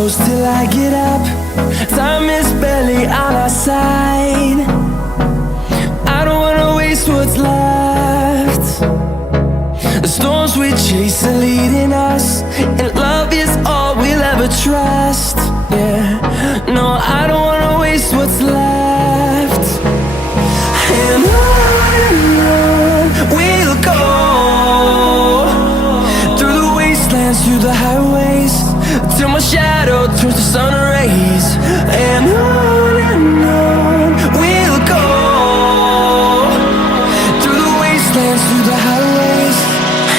close till I get up. Time is barely on our side. I don't wanna waste what's left. The storms we chase are leading us, and love is all we'll ever trust. Yeah, no, I don't wanna waste what's left. And on we'll go, through the wastelands, through the highways, till my shadow turns to sun rays. And on we'll go, through the wastelands, through the highways,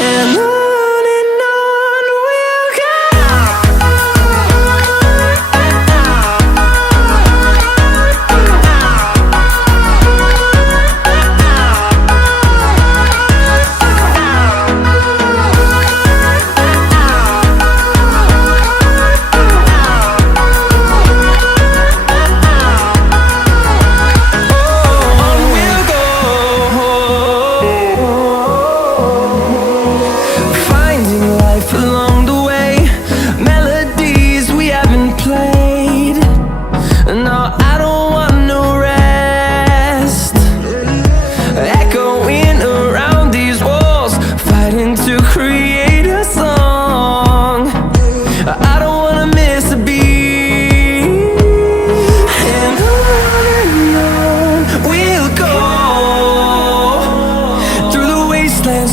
and on we'll go.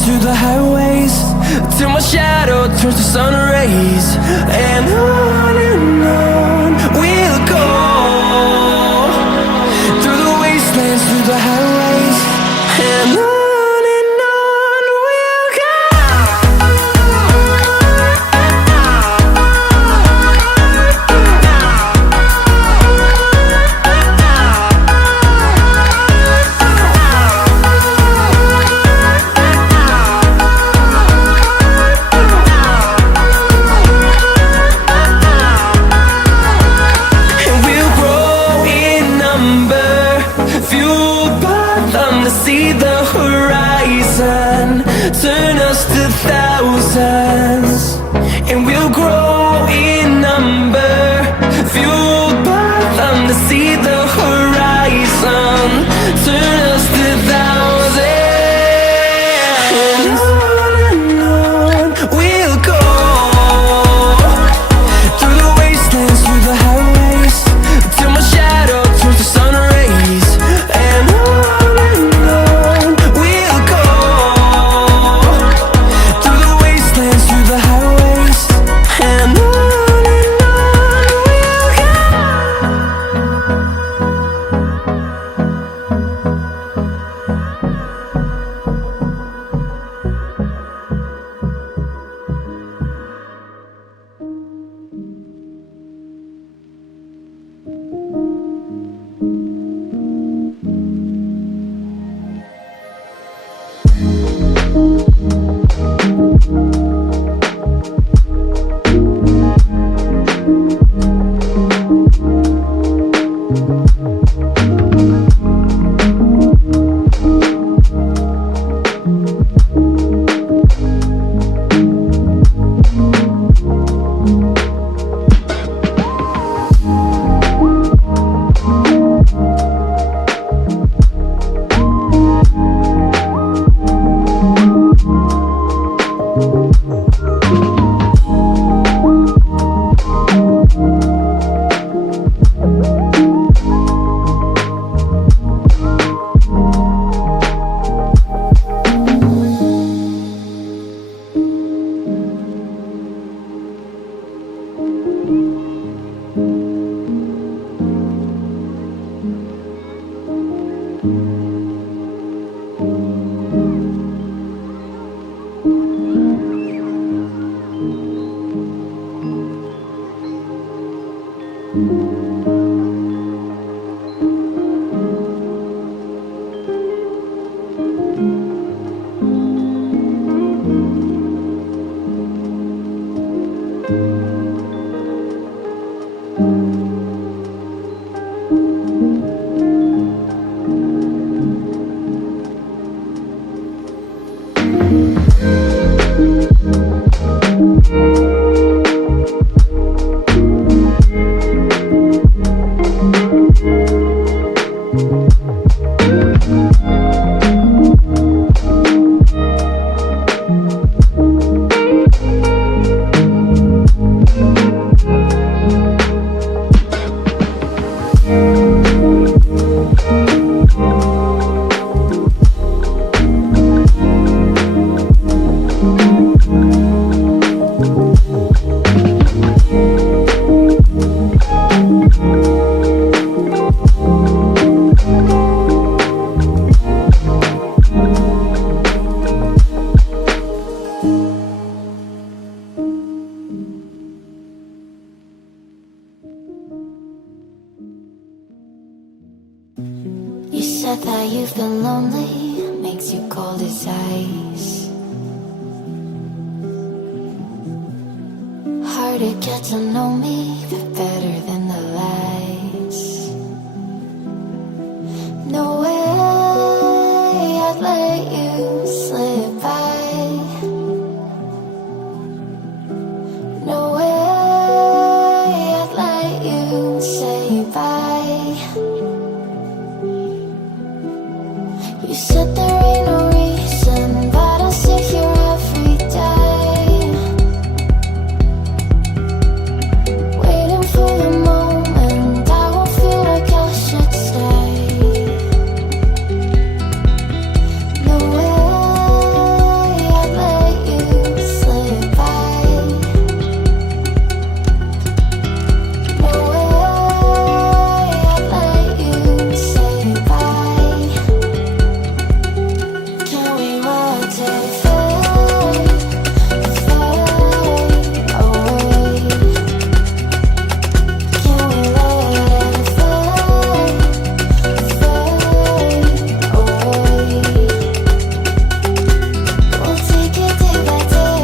Through the highways, till my shadow turns to sun rays. And on we'll go, through the wastelands, through the highways, and on we'll go. See the horizon turn us to thousands, and we'll grow in number, fueled by them. To see the horizon turn us to thousands, and on we'll go, through the wastelands, through the highways, till my shadow turns to sun rays. And You said that you've been lonely, makes you cold as ice. Hard to get to know me, but better than the lies. No way I'd let you slip by. No way I'd let you say bye. You said there ain't no reason, but I sit here every day, waiting for the moment I won't feel like I should stay. No way I'd let you slip by. No way I'd let you say bye. Can we watch it fade, fade away? Can we let it fade, fade away? We'll take it day by day.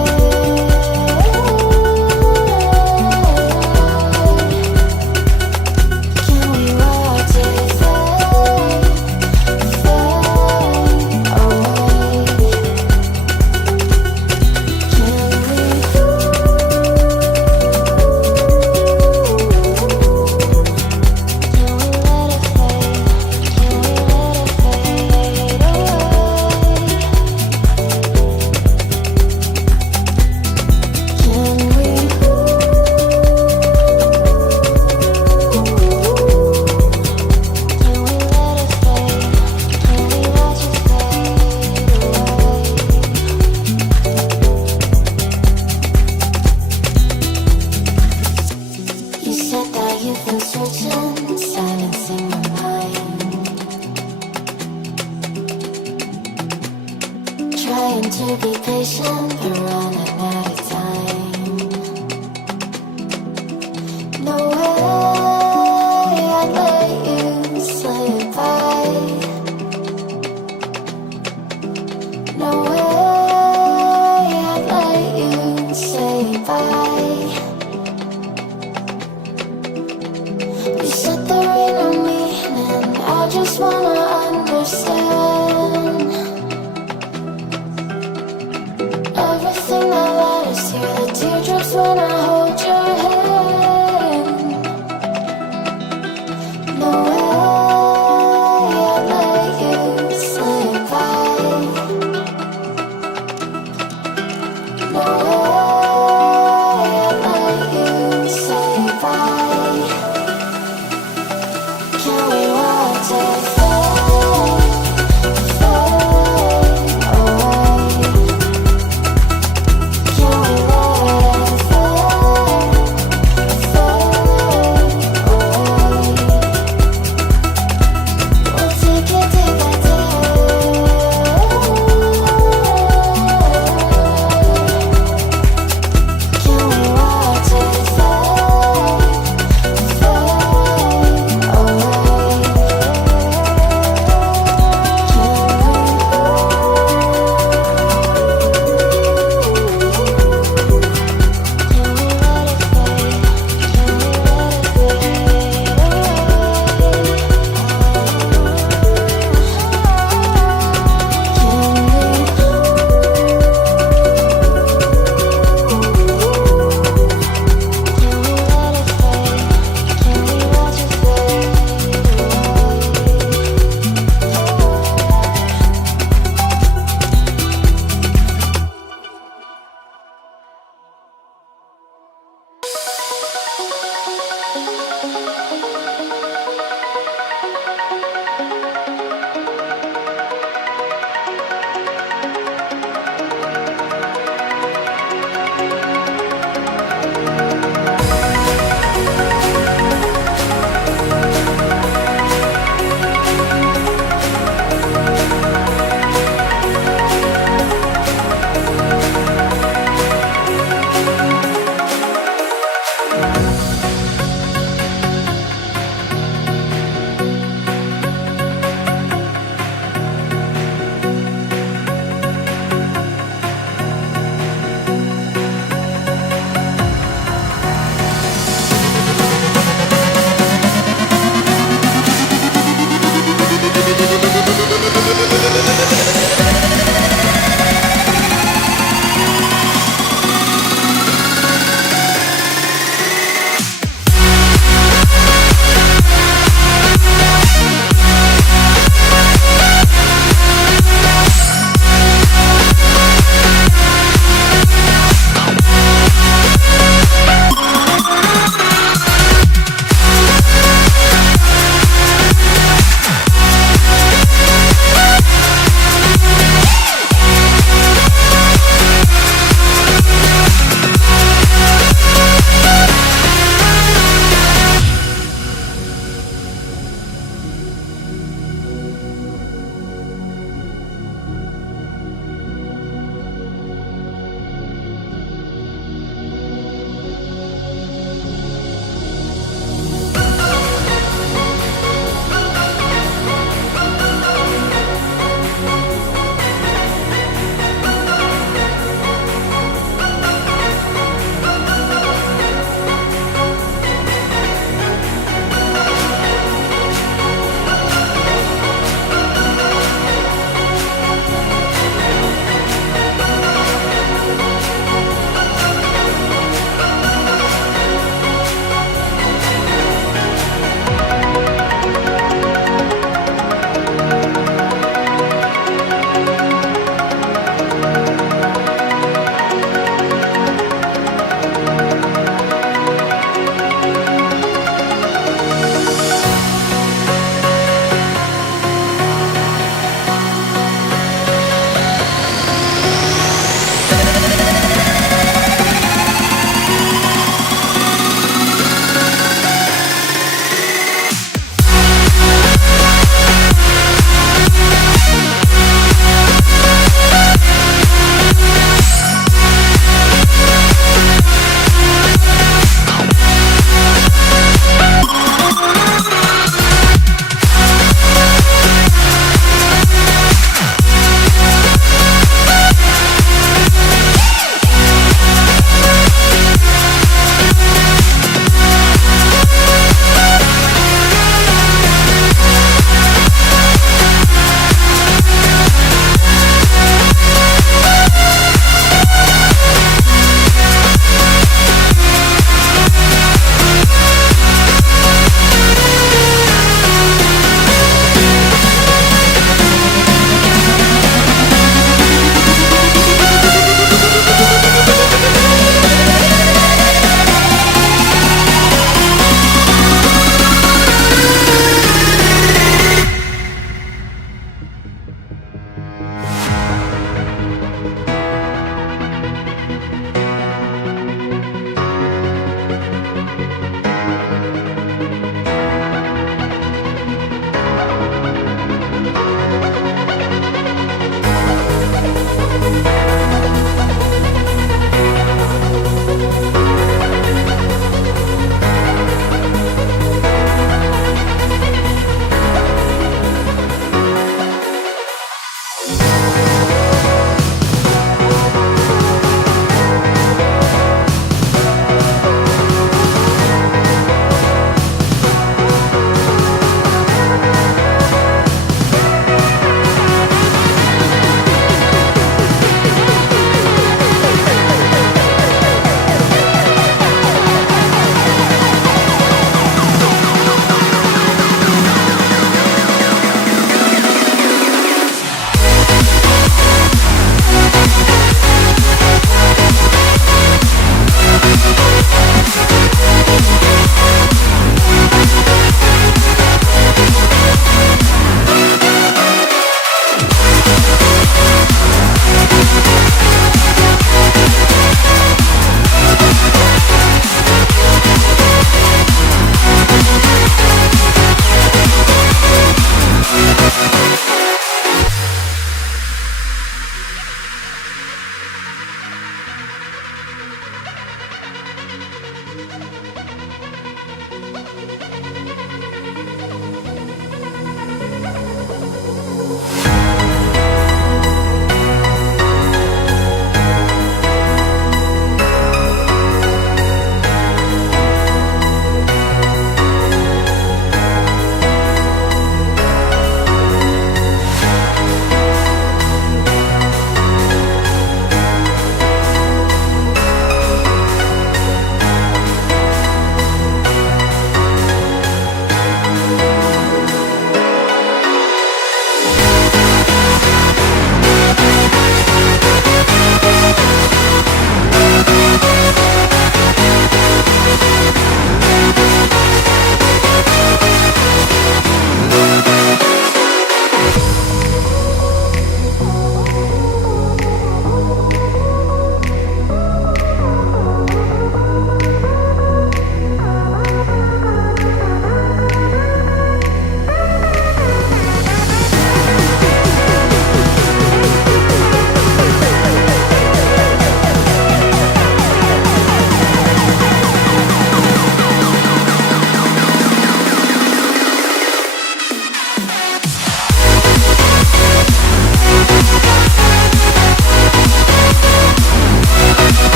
Can we watch it fade, fade away? You said that you've been searching, silencing your mind, trying to be patient, but running out of time. No way I'd let you slip by. No way I'd let you say bye. You said there ain't no meaning, I just wanna